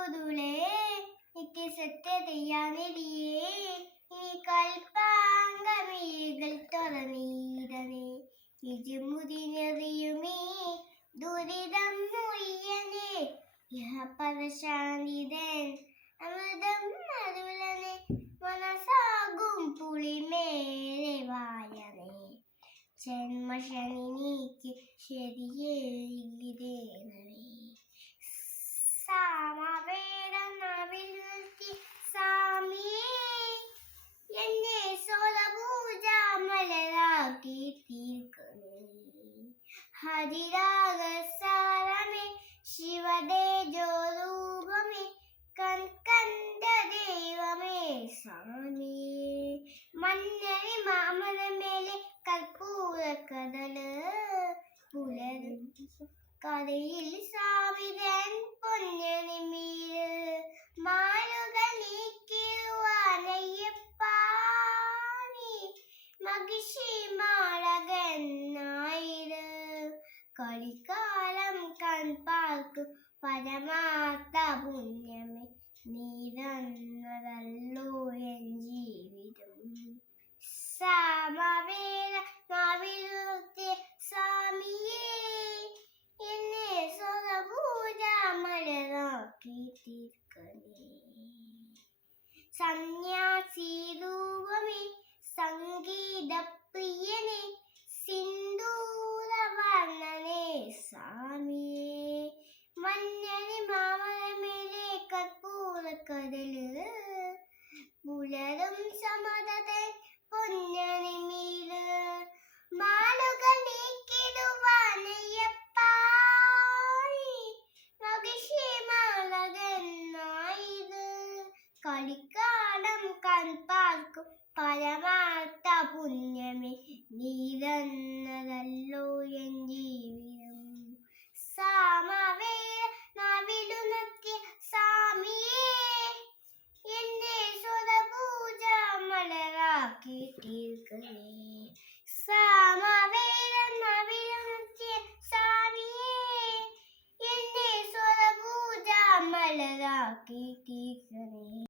പൊരുളേ നിത്യ സത്യതയാനിരിയേ ഇനി കൽപ്പാങ്കമിഴികൾ തുറന്നീരനേ ഇരുമുതിനറിയുമേ ദുരിതം മുയ്യനേ പരശാന്തിതൻ അമൃതം മരുളനെ മനസാകും പുളിമേലെ വായനേ ജന്മശനി നീക്കി ശരിയേകിതേനവേ സാമവേദനാവിൽ നിർത്തി സാമിയേ എന്നെ സ്വരപൂജാമലരാക്കി തീർക്കണേ ഹരിരാഗസാരമേ ശിവതേജോരൂപമേ കണ്ട ദൈവമേ സ്വാമിയേ മഞ്ഞരി മാമലമേലെ കർപ്പൂര കടല് പുലരും കരയിൽ സാവിതൻ പൊന്നണിമീര് മാലുകൾ നീക്കിടുവാനയ്യപ്പാനി മഹിഷി മാളകനായിര് കളിക്കാലം കൺപാർക്കും പരമാർത്ഥ പുണ്യമേ നീ തന്നതല്ലോ എൻ ജീവിതം സമവേദ നാവിലുർത്തിയ സ്വാമിയേ എന്നെ സ്വരപൂജാമലരാക്കി തീർക്കണേ സന്യാസി രൂപമേ സംഗീതപ്രിയനേ സിന്ദൂരവർണ്ണനേ സ്വാമിയേ മഞ്ഞണി മാമലമേലെ കർപ്പൂര കടല് പുലരും സമതൻ പൊന്നണിമീല് മാലുകൾ നീക്കിടുവാനയ്യപ്പാനി മഹിഷി മാളകനായിത് കളിക്കാലം കൺപാർക്കും പരമാർത്ഥ പുണ്യമേ നീ തന്നതല്ലോ എൻ ജീവിതം സാമവേദ നാവിലുണർത്തിയ സ്വാമിയേ എന്നെ സ്വരപൂജാമലരാക്കി തീർക്കണേ സാമവേദ നാവിലുണർത്തിയ സ്വാമിയേ എന്നെ സ്വരപൂജാമലരാക്കി